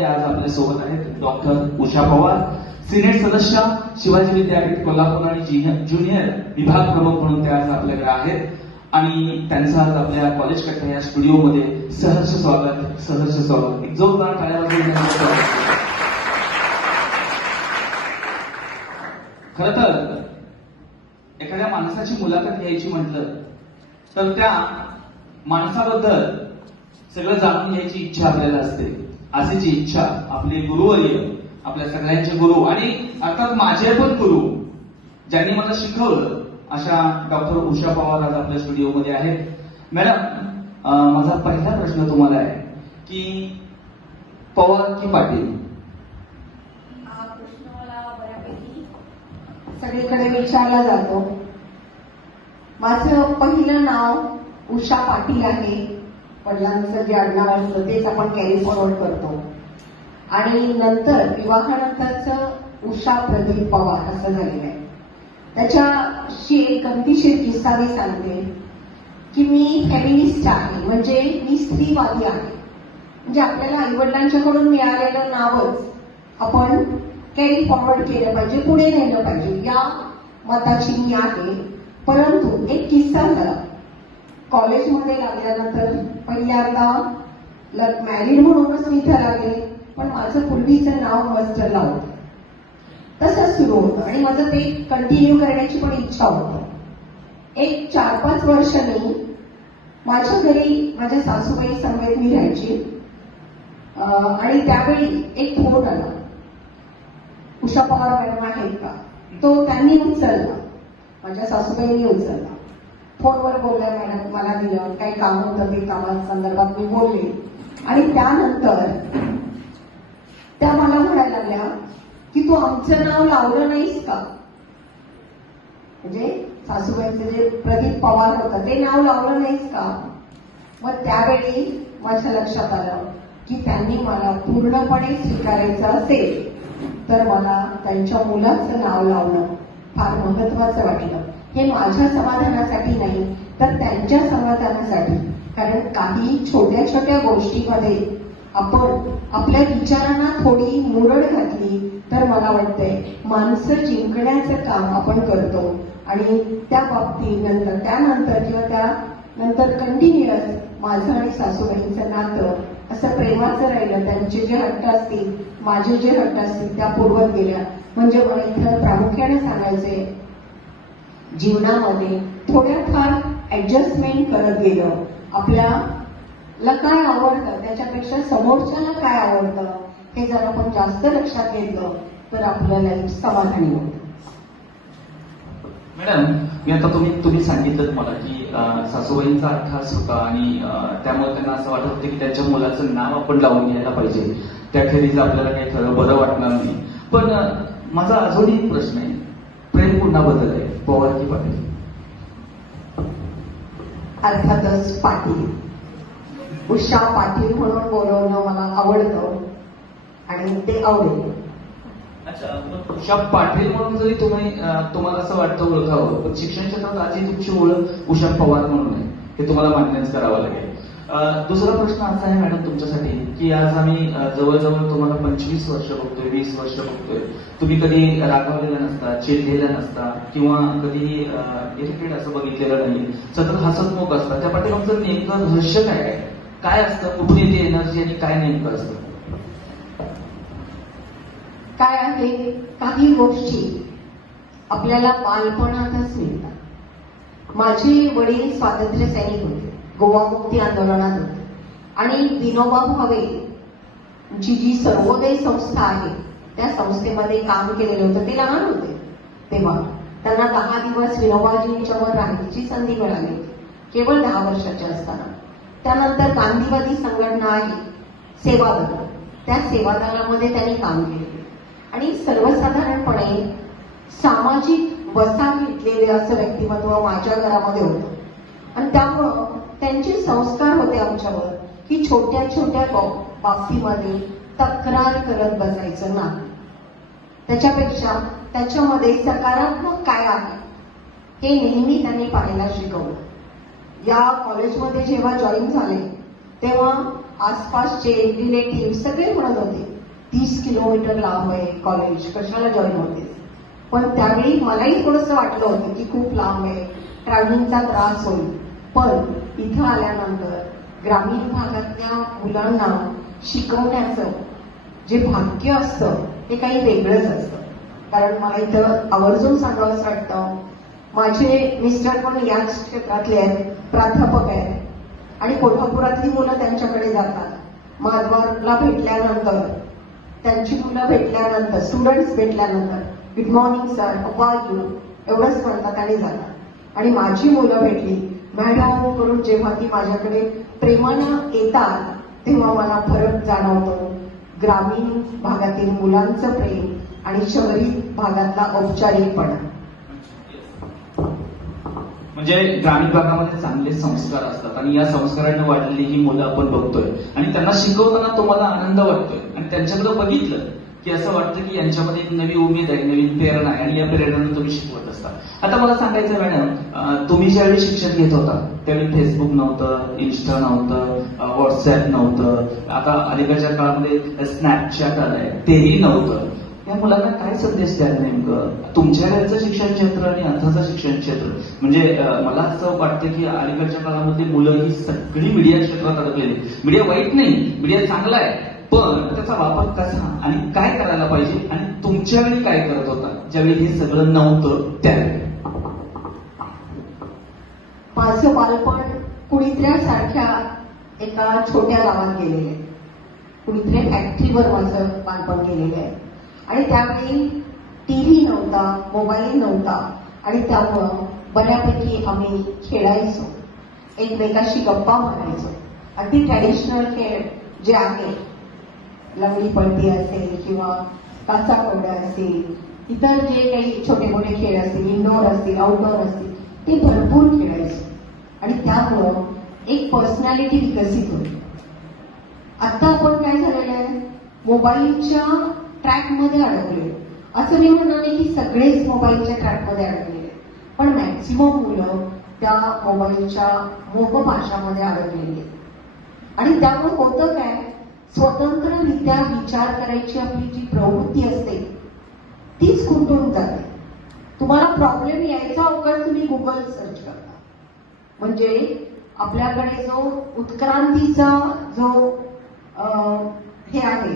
आज आपल्या सोबत आहेत डॉक्टर उषा पवार, सिनेट सदस्य, शिवाजी विद्यापीठ कोल्हापूर आणि ज्युनियर विभाग प्रमुख म्हणून ते आज आपल्याकडे आहेत आणि त्यांचं आज आपल्या कॉलेज कट्टा या स्टुडिओमध्ये सहर्ष स्वागत. एक जोरदार टाळ्या वाजवून खर तर एखाद्या माणसाची मुलाखत घ्यायची म्हटलं तर त्या माणसाबद्दल सगळं जाणून घ्यायची इच्छा आपल्याला असते. अशीची इच्छा आपले गुरुवर्य, आपल्या सगळ्यांचे गुरु आणि अर्थात माझे पण गुरु, ज्यांनी मला शिकवलं, अशा डॉक्टर उषा पवार आज आपल्या स्टुडिओमध्ये आहेत. मॅडम, माझा पहिला प्रश्न तुम्हाला आहे की पवार की पाटील? हा प्रश्न मला बऱ्यापैकी सगळीकडे विचारला जातो. माझं पहिलं नाव उषा पाटील आहे. वडिलांचं जे आडनाव असतं तेच आपण कॅरी फॉरवर्ड करतो आणि नंतर विवाहानंतरच उषा प्रदीप पवार असं झालेलं आहे. त्याच्याशी एक गमतीशीर किस्सा मी सांगते की मी फेमिनिस्ट आहे, म्हणजे मी स्त्रीवादी आहे. म्हणजे आपल्याला आईवडिलांच्याकडून मिळालेलं नावच आपण कॅरी फॉरवर्ड केलं पाहिजे, पुढे नेलं पाहिजे, या मताची मी आहे. परंतु एक किस्सा झाला. कॉलेजमध्ये लागल्यानंतर पहिल्यांदा मॅरिड म्हणूनच मी इथं लागले, पण माझं पूर्वीचं नाव मस्टरला होतं. तसंच सुरू होतं आणि माझं ते कंटिन्यू करण्याची पण इच्छा होती. एक 4-5 वर्षांनी माझ्या घरी माझ्या सासूबाई समवेत मी राहायची आणि त्यावेळी एक फोन आला, उषा पवार मॅडम आहेत का? तो त्यांनी उचलला, माझ्या सासूबाईंनी उचलला. फोनवर बोलल्या, मॅडम मला दिलं, काही काम होतं ते कामासंदर्भात मी बोलले आणि त्यानंतर त्या मला म्हणायला लागल्या की तू आमचं नाव लावलं नाहीस का? म्हणजे सासूबाईंचं जे प्रदीप पवार होतं ते नाव लावलं नाहीस का? मग त्यावेळी माझ्या लक्षात आलं की त्यांनी मला पूर्णपणे स्वीकारायचं असेल तर मला त्यांच्या मुलाचं नाव लावणं फार महत्वाचं वाटलं. हे माझ्या समाधानासाठी नाही तर त्यांच्या समाधानासाठी. कारण काही छोट्या छोट्या गोष्टीमध्ये आपण आपल्या विचारांना थोडी मुरड घातली तर मला वाटतंय माणसं जिंकण्याचं काम आपण करतो आणि त्या बाबतीत त्यानंतर किंवा त्यानंतर कंटिन्युअस माझं आणि सासूबाईंचं नातं असं प्रेमाचं राहिलं. त्यांचे जे हट्ट असतील, माझे जे हट्ट असतील त्या पूर्वत गेल्या. म्हणजे मला इथं प्रामुख्याने सांगायचंय, जीवनामध्ये थोड्याफार ऍडजस्टमेंट करत गेलं. आपल्याला काय आवडतं त्याच्यापेक्षा समोरच्याला काय आवडतं हे जर आपण जास्त लक्षात घेतलं तर आपलं लाईफ समाधानी होतं. मॅडम, मी आता तुम्ही सांगितलं मला की सासूबाईंचा अट्टहास होता आणि त्यामुळे त्यांना असं वाटत होतं की त्यांच्या मुलाचं नाव आपण लावून घ्यायला पाहिजे, त्याखेरीज आपल्याला काही खरं बरं वाटणार नाही. पण माझा अजून एक प्रश्न आहे, प्रेम पुन्हा बदल आहे, पवार की पाटील? अर्थातच पाटील. उषा पाटील म्हणून बोलवणं मला आवडतं आणि ते आवडेल. अच्छा, उषा पाटील म्हणून जरी तुम्हाला असं वाटतं ओळखावं, पण शिक्षण क्षेत्रात आजही तुमची ओळख उषा पवार म्हणून आहे, हे तुम्हाला मान्यच करावं लागेल. दुसरा प्रश्न असा आहे मॅडम तुमच्यासाठी की आज आम्ही जवळजवळ तुम्हाला 25 वर्ष बघतोय, 20 वर्ष बघतोय. तुम्ही कधी रागावलेला नसता, चिडलेला नसता किंवा कधी इरिटेट असं बघितलेलं नाही. सतत हसतमुख असतात. त्या पाठीमागचं नेमकं रहस्य काय आहे? काय असतं? कुठून येते एनर्जी आणि काय नेमकं असतं? काय आहे, काही गोष्टी आपल्याला बालपणातच मिळतात. माझे वडील स्वातंत्र्य सैनिक होते, गोवा मुक्ती आंदोलनात होते आणि विनोबा भावे जी सर्वोदय संस्था आहे त्या संस्थेमध्ये काम केलेलं होतं. ते लहान होते तेव्हा. त्यांना 10 दिवस विनोबाजींच्यावर राहण्याची संधी मिळाली होती, केवळ 10 वर्षाच्या असताना. त्यानंतर गांधीवादी संघटना आहे सेवादल, त्या सेवादलामध्ये त्यांनी काम केले आणि सर्वसाधारणपणे सामाजिक वसा घेतलेले असं व्यक्तिमत्व माझ्या घरामध्ये होतं. आणि त्यामुळं त्यांचे संस्कार होते आमच्यावर की छोट्या छोट्या बाबतीमध्ये तक्रार करत बसायचं नाही, त्याच्यापेक्षा त्याच्यामध्ये सकारात्मक काय आहे हे नेहमी त्यांनी पाहायला शिकवलं. या कॉलेजमध्ये जेव्हा जॉईन झाले तेव्हा आसपासचे रिलेटिव्ह सगळे म्हणत होते 30 किलोमीटर लांब आहे कॉलेज, कशाला जॉईन होते. पण त्यावेळी मलाही थोडंसं वाटलं होतं की खूप लांब आहे, ट्रॅव्हलिंगचा त्रास होईल. पण इथं आल्यानंतर ग्रामीण भागातल्या मुलांना शिकवण्याचं जे भाग्य असतं ते काही वेगळंच असतं. कारण मला इथं आवर्जून सांगावंच वाटतं, माझे मिस्टर पण याच क्षेत्रातले आहेत, प्राध्यापक आहेत आणि कोल्हापुरातली मुलं त्यांच्याकडे जातात. माधवारला भेटल्यानंतर, त्यांची मुलं भेटल्यानंतर, स्टुडंट्स भेटल्यानंतर good morning sir, how are you एवढंच म्हणतात आणि जातात. आणि माझी मुलं भेटली मॅडम करून जेव्हा ती माझ्याकडे प्रेमानं येतात तेव्हा मला फरक जाणवतो ग्रामीण भागातील मुलांचं प्रेम आणि शहरी भागातला औपचारिकपणा. म्हणजे ग्रामीण भागामध्ये चांगले संस्कार असतात आणि या संस्काराने वाढलेली ही मुलं आपण बघतोय आणि त्यांना शिकवताना तुम्हाला आनंद वाटतोय आणि त्यांच्याकडे बघितलं की असं वाटतं की यांच्यामध्ये एक नवी उमेद आहे, नवीन प्रेरणा आहे आणि या प्रेरणेने तुम्ही शिकवत असता. आता मला सांगायचं मॅडम, तुम्ही ज्यावेळी शिक्षण घेत होता त्यावेळी फेसबुक नव्हतं, इन्स्टा नव्हतं, व्हॉट्सअप नव्हतं, आता अलीकडच्या काळामध्ये स्नॅपचॅट आलंय, तेही नव्हतं. या मुलांना काय संदेश द्याल नेमकं? तुमच्या वेळेचं शिक्षण क्षेत्र आणि आताचं शिक्षण क्षेत्र, म्हणजे मला असं वाटतं की अलीकडच्या काळामध्ये मुलं ही सगळी मीडिया क्षेत्रात अडकलेली. मीडिया वाईट नाही, मीडिया चांगला आहे, पण त्याचा वापर कसा आणि काय करायला पाहिजे आणि तुमच्या वेळी काय करत होता ज्यावेळी हे सगळं नव्हतं त्यावेळी? माझं बालपण कुळित्र्या सारख्या एका छोट्या गावात गेलेलं आहे. कुळित्रे फॅक्टरीवर माझं बालपण गेलेलं आहे आणि त्यावेळी टीव्ही नव्हता, मोबाईल नव्हता आणि त्यामुळं बऱ्यापैकी आम्ही खेळायचो, एकमेकाशी गप्पा मारायचो. अगदी ट्रॅडिशनल खेळ जे आहे, लंगडी पळती असेल किंवा काचाकोड्या असेल, इतर जे काही छोटे मोठे खेळ असतील, इनडोअर असतील, आउटडोअर असतील, ते भरपूर खेळायचो आणि त्यामुळं एक पर्सनॅलिटी विकसित होती. आता आपण काय झालेलं आहे, मोबाईलच्या ट्रॅकमध्ये अडकले. असं मी म्हणणार नाही की सगळेच मोबाईलच्या ट्रॅकमध्ये अडकलेले, पण मॅक्सिमम मुलं त्या मोबाईलच्या मोहपाशामध्ये अडकलेली आणि त्यामुळे होतं काय, स्वतंत्ररित्या विचार करायची आपली जी प्रवृत्ती असते तीच खुंटून जाते. तुम्हाला प्रॉब्लेम यायचा अवकाश तुम्ही गुगल सर्च करता. म्हणजे आपल्याकडे जो उत्क्रांतीचा जो हे आहे,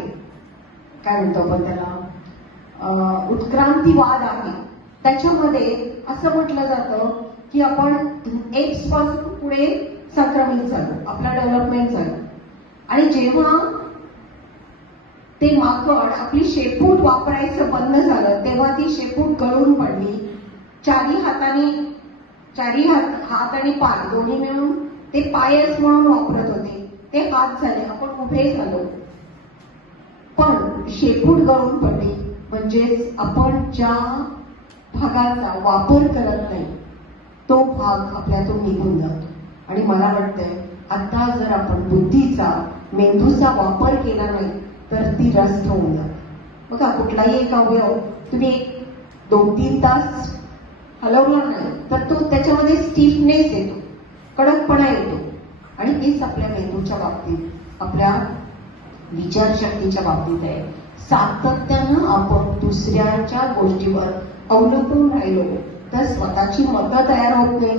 काय म्हणतो आपण त्याला, उत्क्रांतीवाद आहे, त्याच्यामध्ये असं म्हटलं जातं की आपण एक्स पासून पुढे संक्रमित झालो, आपला डेव्हलपमेंट झालं. आणि जेव्हा ते माकड आपली शेपूट वापरायचं बंद झालं तेव्हा ती शेपूट गळून पडली. चारी हात आणि पाय दोन्ही मिळून ते पायच म्हणून वापरत होते, ते हात झाले, आपण उभे झालो. पण शेपूट गळून पडली म्हणजेच आपण ज्या भागाचा वापर करत नाही तो भाग आपल्यातून निघून जातो. आणि मला वाटतंय आता जर आपण बुद्धीचा, मेंदूचा वापर केला नाही तर ती रस्त होऊन जाते. बघा, कुठलाही एक अवयव तुम्ही 2-3 तास हलवला नाही तर तो त्याच्यामध्ये स्टिफनेस येतो, कडकपणा येतो. आणि तेच आपल्या मेंदूच्या बाबतीत, आपल्या विचारशक्तीच्या बाबतीत आहे. सातत्यानं आपण दुसऱ्यांच्या गोष्टीवर अवलंबून राहिलो तर स्वतःची मतं तयार होत नाही.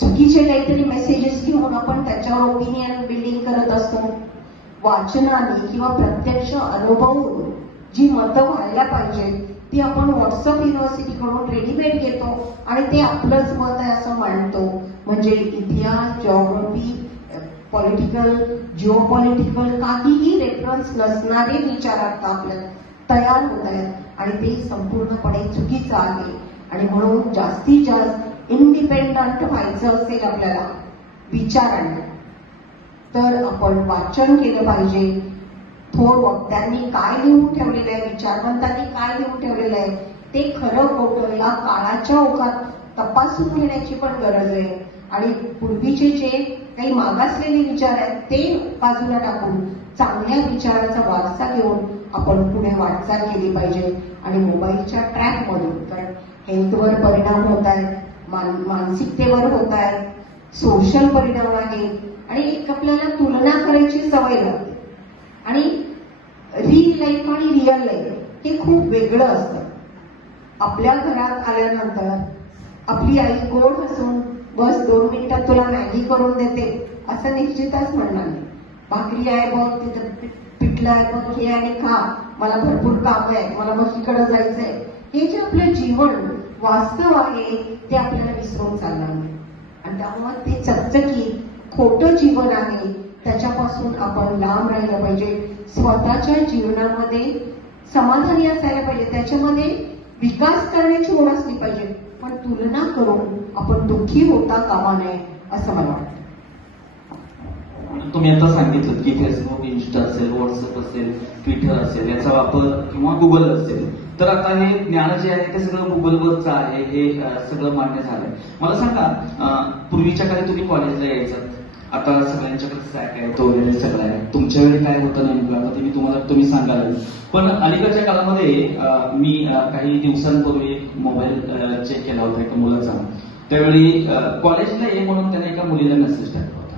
चुकीचे काहीतरी मेसेजेस घेऊन आपण त्याच्यावर ओपिनियन बिल्डिंग करत असतो. वाचनाने किंवा प्रत्यक्ष अनुभवून जी मतं व्हायला पाहिजे ती आपण व्हॉट्सअप युनिव्हर्सिटीकडून रेडीमेड घेतो आणि ते आपलंच मत आहे असं मांडतो. म्हणजे इतिहास, जिओग्राफी, पॉलिटिकल, जिओपॉलिटिकल काहीही रेफरन्स नसणारे विचार आता आपल्याला तयार होत आहेत आणि ते संपूर्णपणे चुकीचं आहे. आणि म्हणून जास्तीत जास्त इंडिपेंडंट व्हायचं असेल आपल्याला विचारांना तर आपण वाचन केलं पाहिजे. वक्त्यांनी काय लिहून ठेवलेलं आहे, विचारवंतांनी काय लिहून ठेवलेलं आहे ते खरं खोटं या काळाच्या ओघात तपासून घेण्याची पण गरज आहे. आणि पूर्वीचे जे काही मागासलेले विचार आहेत ते बाजूला टाकून चांगल्या विचाराचा वारसा घेऊन आपण पुढे वाटचाल केली पाहिजे. आणि मोबाईलच्या ट्रॅकमधून, कारण हेल्थवर परिणाम होत आहेत, मानसिकतेवर होत आहेत, सोशल परिणाम आहे, आणि एक आपल्याला तुलना करायची सवय लागते. आणि रिअल लाईफ आणि रिअल लाईफ हे खूप वेगळं असतं. आपल्या घरात आल्यानंतर आपली आई गोड हसून बस 2 मिनिटात तुला मॅगी करून देते असं निश्चितच म्हणणार नाही. भाकरी आहे बघ, तिथं पिठलं आहे बघ, हे आणि खा, मला भरपूर काम आहे, मला म्हशीकडे जायचंय. हे जे आपलं जीवन वास्तव आहे ते आपल्याला विसरून चालणार नाही. आणि त्यामुळे ते चकचकीत खोटं जीवन आहे त्याच्यापासून आपण लांब राहिलं पाहिजे. स्वतःच्या जीवनामध्ये समाधानी असायला पाहिजे, त्याच्यामध्ये विकास करण्याची ओढ असली पाहिजे. पण तुलना करून आपण दुःखी होता कामा नये असं मला वाटतं. तुम्ही आता सांगितलं की फेसबुक, इन्स्टा असेल, व्हॉट्सअप असेल, ट्विटर असेल याचा वापर किंवा गुगल असेल, तर आता हे ज्ञान जे आहे ते सगळं गुगलवरचं आहे, हे सगळं मान्य झालंय. मला सांगा, पूर्वीच्या काळी तुम्ही कॉलेजला यायचं, आता सगळ्यांच्याकडे सॅक आहे, तो वगैरे सगळं आहे. तुमच्या वेळी काय होतं नेमकं आता तुम्ही सांगाल. पण अलीकडच्या काळामध्ये मी काही दिवसांपूर्वी एक मोबाईल चेक केला होता एका मुलाचा. त्यावेळी कॉलेजला ये म्हणून त्याने एका मुलीला मेसेज टाकला होता.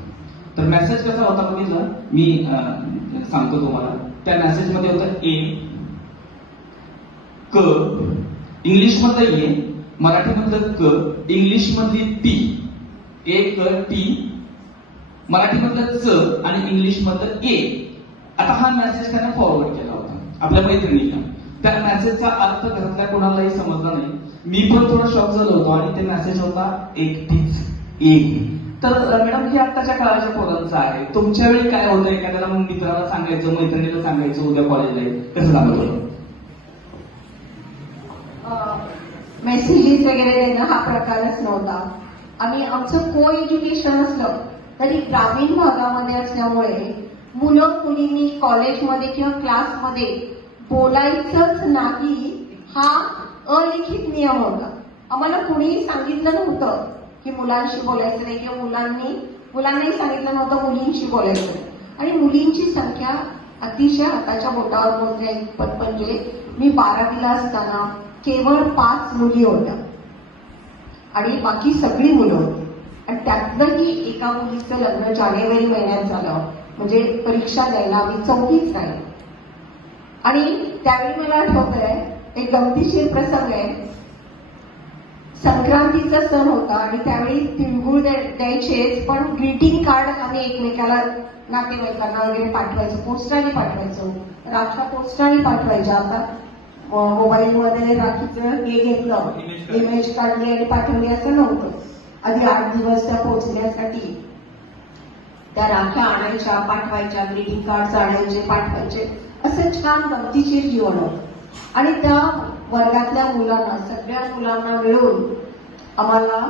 तर मेसेज कसा होता बघितलं, मी सांगतो तुम्हाला. त्या मेसेज मध्ये होतं ए क, इंग्लिश मधलं ए, मराठी मधलं क, इंग्लिश मधली टी, ए क टी, मराठी मधलं च आणि इंग्लिश मधलं ए. आता हा मेसेज त्याने फॉरवर्ड केला होता आपल्या मैत्रिणीला. त्या मेसेजचा अर्थ घरातल्या कोणालाही समजला नाही. मी पण थोडा शॉक झालो होतो. आणि ते मेसेज होता एकटीच एक. तर मॅडम हे आत्ताच्या काळाच्या पोरांचं आहे. तुमच्या वेळी काय होतं? एखाद्याला मग मित्राला सांगायचं, मैत्रिणीला सांगायचं उद्या कॉलेजला आहे, कसं सांगत होतं? मेसेजेस वगैरे देणं हा प्रकारच नव्हता. आणि आमचं को एज्युकेशन असलं तरी ग्रामीण भागामध्ये असल्यामुळे मुलं मुलींनी कॉलेजमध्ये किंवा क्लासमध्ये बोलायचंच नाही हा अलिखित नियम होता. आम्हाला कुणीही सांगितलं नव्हतं की मुलांशी बोलायचं नाही, किंवा मुलांनाही सांगितलं नव्हतं मुलींशी बोलायचं नाही. आणि मुलींची संख्या अतिशय हाताच्या बोटावर मोजण्या इतपत म्हणजे मी 12वीला असताना केवळ 5 मुली होत्या आणि बाकी सगळी मुलं होती. आणि त्यातलंही एका मुलीचं लग्न जानेवारी महिन्यात झालं, म्हणजे परीक्षा द्यायला आम्ही 4वीच राहिलो. आणि त्यावेळी मला आठवतंय एक गमतीशीर प्रसंग आहे. संक्रांतीचा सण होता आणि त्यावेळी तिळगुळ द्यायचेच, पण ग्रीटिंग कार्ड आम्ही एकमेकाला नातेवाईकांना वगैरे पाठवायचो, पोस्टाने पाठवायचो, राख्या पोस्टाने पाठवायच्या. आता मोबाईलमध्ये राखीचं हे घेतलं, इमेज काढली आणि पाठवली असं नव्हतं. आधी 8 दिवस त्या पोहोचण्यासाठी त्या राख्या आणायच्या, पाठवायच्या, ग्रीटिंग कार्ड आणायचे, पाठवायचे, असं छान गमतीशीर जीवन होतं. आणि त्या वर्गातल्या मुलांना, सगळ्या मुलांना मिळून आम्हाला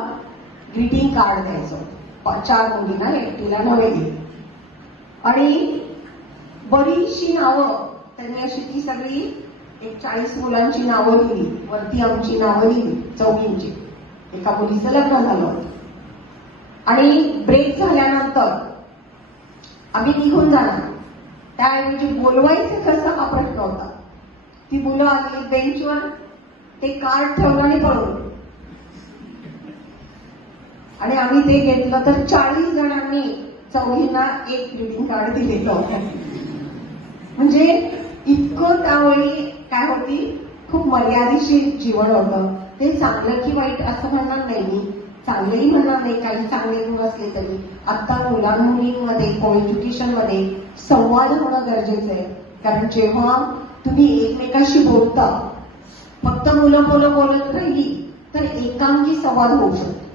ग्रीटिंग कार्ड द्यायचं. 4 मुलींना, एकटीला नवे दिले. आणि बरीचशी नावं त्यांनी अशी ती सगळी एक 40 मुलांची नावं लिहिली, वरती आमची नावं लिहिली 4वींची. एका मुलीचं लग्न झालं होतं. आणि ब्रेक झाल्यानंतर आम्ही निघून जाणार, त्याऐवजी बोलवायचं कसं हा प्रश्न होता. ती मुलं आली बेंचवर, ते कार्ड ठेवलं आणि पळून. आणि आम्ही ते घेतलं तर 40 जणांनी 4वींना एक ग्रीटिंग कार्ड दिलेलं होतं. म्हणजे इतकं त्यावेळी काय होती, खूप मर्यादित जीवन होतं. ते चांगलं की वाईट असं म्हणणार नाही मी, चांगलंही म्हणणार नाही, काही चांगले गुण असले तरी. आता मुलांमुलींमध्ये को एज्युकेशनमध्ये संवाद होणं गरजेचं आहे. कारण जेव्हा तुम्ही एकमेकाशी बोलता, फक्त मुलं बोलत राहिली तर एकांगी संवाद होऊ शकतो.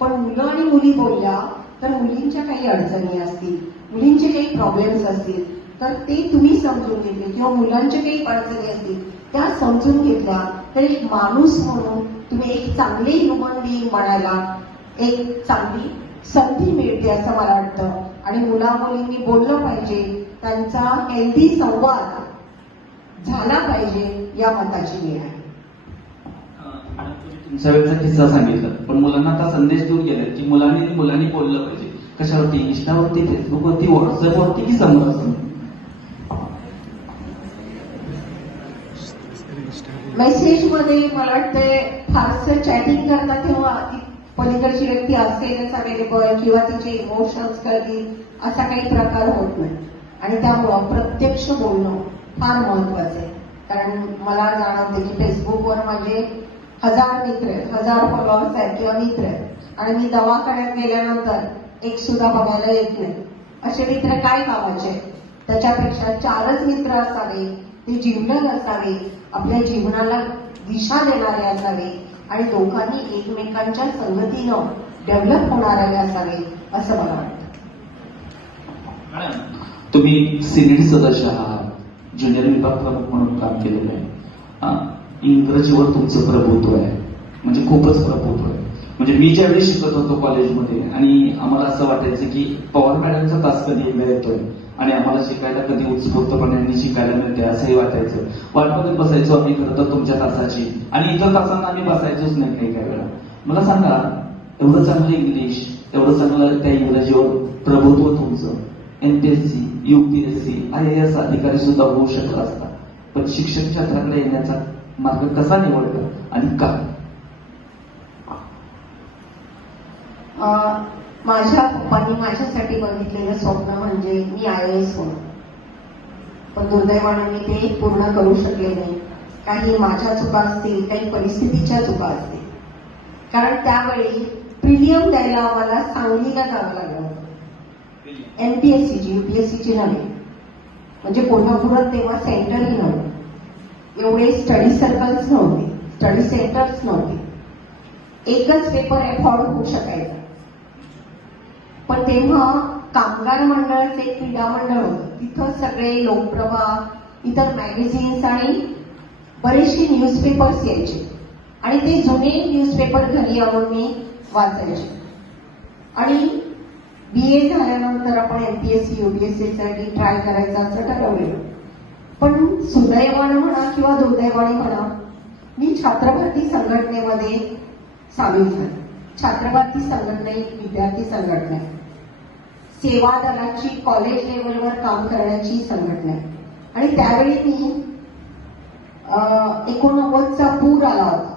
पण मुलं आणि मुली बोलल्या तर मुलींच्या काही अडचणी असतील, मुलींचे काही प्रॉब्लेम्स असतील, तर ते तुम्ही समजून घेतले, किंवा मुलांच्या काही अडचणी असतील त्या समजून घेतल्या तर एक माणूस म्हणून तुम्ही एक चांगले ह्युमन बिईंग बनायला एक चांगली संधी मिळते असं मला वाटतं. आणि मुला मुलींनी बोललं पाहिजे, त्यांचा हेल्दी संवाद झाला पाहिजे या मताची मी आहे. तुमच्या वेळेचा किस्सा सांगितलं, पण मुलांना आता संदेश देऊन गेले की मुलांनी बोललं पाहिजे. कशावरती? इंस्टावरती, फेसबुकवरती, व्हॉट्सअपवरती की समोर? मेसेजमध्ये मला वाटतंय फारसं चॅटिंग करता तेव्हा ती पलीकडची व्यक्ती असेलच अवेलेबल, किंवा तिचे इमोशन्स कळतील असा काही प्रकार होत नाही. आणि त्यामुळं प्रत्यक्ष बोलणं फार महत्वाचं आहे. कारण मला जाणवते की फेसबुकवर माझे 1000 मित्र आहेत, 1000 फॉलोअर्स आहेत किंवा मित्र आहेत, आणि मी दवाखान्यात गेल्यानंतर एक सुद्धा बघायला येत नाही. असे मित्र काय कामाचे? त्याच्यापेक्षा 4च मित्र असावे, ते जिवलग असावे, आपल्या जीवनाला दिशा देणारे असावे आणि दोघांनी एकमेकांच्या संगतीनं डेव्हलप होणारे असावे असं मला वाटतं. तुम्ही सिनेट सदस्य आहात, ज्युनियर विभाग प्रमुख म्हणून काम केलेलं आहे. इंग्रजीवर तुमचं प्रभुत्व आहे, म्हणजे खूपच प्रभुत्व आहे. म्हणजे मी ज्यावेळी शिकत होतो कॉलेजमध्ये आणि आम्हाला असं वाटायचं की पवार मॅडमचा तास कधी एकदा येतोय आणि आम्हाला शिकायला कधी उत्स्फूर्तपणे शिकायला मिळते असंही वाटायचं. वाट बघत बसायचो आम्ही खरं तर तुमच्या तासाची, आणि इतर तासांना आम्ही बसायचोच नाही काही वेळा. मला सांगा, एवढं चांगलं इंग्लिश, एवढं चांगलं त्या इंग्रजीवर प्रभुत्व तुमचं, एमपीएससी, यूपीएससी, IAS अधिकारी सुद्धा होऊ शकला असता, पण शिक्षण क्षेत्राकडे येण्याचा मार्ग कसा निवडला आणि का? माझ्या पप्पांनी माझ्यासाठी बघितलेलं स्वप्न म्हणजे मी IAS होणं, पण दुर्दैवाने मी ते पूर्ण करू शकले नाही. काही माझ्या चुका असतील, काही परिस्थितीच्या चुका असतील. कारण त्यावेळी प्रिलियम द्यायला आम्हाला सांगलीला जावं लागलं होतं, MPSCची, UPSCची नव्हे. म्हणजे कोल्हापुरात तेव्हा सेंटरही नव्हतं, एवढे स्टडी सर्कल्स नव्हते, स्टडी सेंटर्स नव्हते. एकच पेपर अफोर्ड होऊ शकायचा. पण तेव्हा कामगार मंडळाचं एक क्रीडा मंडळ होतं, तिथं सगळे लोकप्रभा, इतर मॅगझिन्स आणि बरेचसे न्यूजपेपर्स यायचे, आणि ते जुने न्यूजपेपर घरी आणून मी वाचायचे. आणि BA झाल्यानंतर आपण MPSC, UPSC साठी ट्राय करायचं असं ठरवलं. पण सुदैवानं म्हणा किंवा दुर्दैवाने म्हणा, मी छात्रभारती संघटनेमध्ये सामील झाले. छात्रभारती संघटना एक विद्यार्थी संघटना आहे, सेवा दलाची कॉलेज लेवलवर काम करण्याची संघटना आहे. आणि त्यावेळी मी 89चा पूर आला होता,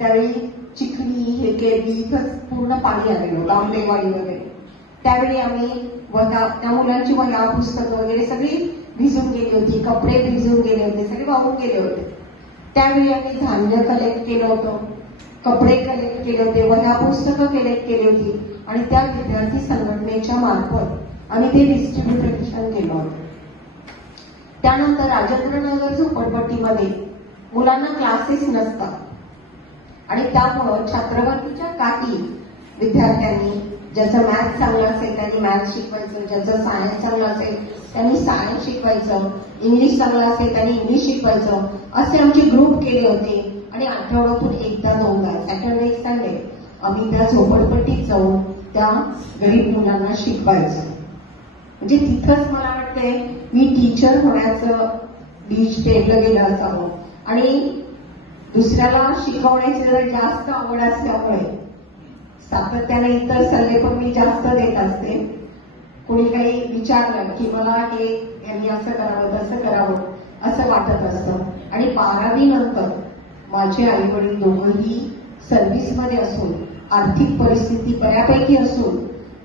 त्यावेळी चिखली, हे केरली इथं पूर्ण पाणी आलेलं होतं, आंबेवाडी वगैरे. त्यावेळी आम्ही त्या मुलांची वह्या, पुस्तकं वगैरे सगळी भिजून गेली होती, कपडे भिजून गेले होते, सगळे वाहून गेले होते. त्यावेळी आम्ही धान्य कलेक्ट केलं होतं, कपडे कलेक्ट केले होते, वह्या पुस्तकं कलेक्ट केली होती, आणि त्या विद्यार्थी संघटनेच्या मार्फत आम्ही ते डिस्ट्रीब्युशन केलं होतं. त्यानंतर राजेंद्रनगर झोपडपट्टीमध्ये मुलांना क्लासेस नसतात, आणि त्यामुळं छात्रभारतीच्या काही विद्यार्थ्यांनी, ज्याचं मॅथ्स चांगलं असेल त्यांनी मॅथ्स शिकवायचं, ज्याचं सायन्स चांगलं असेल त्यांनी सायन्स शिकवायचं, इंग्लिश चांगलं असेल त्यांनी इंग्लिश शिकवायचं, असे आमचे ग्रुप केले होते. आणि आठवड्यातून एकदा दोनदा, सॅटर्डे संडे, आम्ही त्या झोपडपट्टीत जाऊन त्या गरीब मुलांना शिकवायचं. म्हणजे तिथंच मला वाटतंय मी टीचर होण्याचं बीज पेरलं गेलं असावं. आणि दुसऱ्याला शिकवण्याची जरा जास्त आवड असल्यामुळे सातत्याने इतर सल्ले पण मी जास्त देत असते. कोणी काही विचारलं की मला हे यांनी असं करावं, तसं करावं असं वाटत असतं. आणि 12वी नंतर माझे आई वडील दोघंही सर्व्हिसमध्ये असून, आर्थिक परिस्थिती बऱ्यापैकी असून,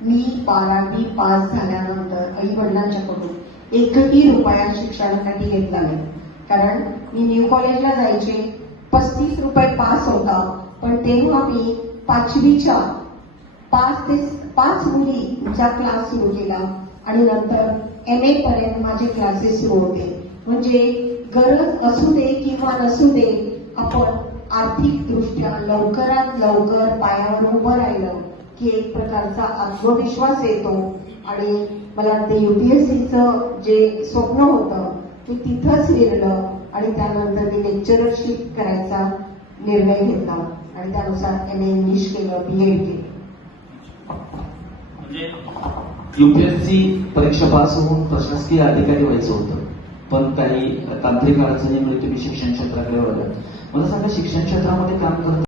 मी 12वी पास झाल्यानंतर आई वडिलांच्याकडून 1ही रुपया शिक्षणासाठी घेतला नाही. कारण मी न्यू कॉलेजला जायचे, 35 रुपये पास होता. पण तेव्हा मी 5वीच्या 5 मुलींचा क्लास सुरू केला, आणि नंतर MA पर्यंत माझे क्लासेस सुरू होते. म्हणजे गरज असू दे किंवा नसू दे, आपण आर्थिक दृष्ट्या लवकरात लवकर पायावर उभं राहिलं की एक प्रकारचा आत्मविश्वास येतो. आणि मला वाटतं UPSCचं जे स्वप्न होतं ते तिथंच विरलं, आणि त्यानंतर मी लेक्चरशिप करायचा निर्णय घेतला, आणि त्यानुसार MA इंग्लिश केलं, BEd केलं. म्हणजे UPSC परीक्षा पास होऊन प्रशासकीय अधिकारी व्हायचं होतं, पण काही तांत्रिक अडचणीमुळे तुम्ही शिक्षण क्षेत्राकडे वळलात. मला सांगा, शिक्षण क्षेत्रामध्ये काम करत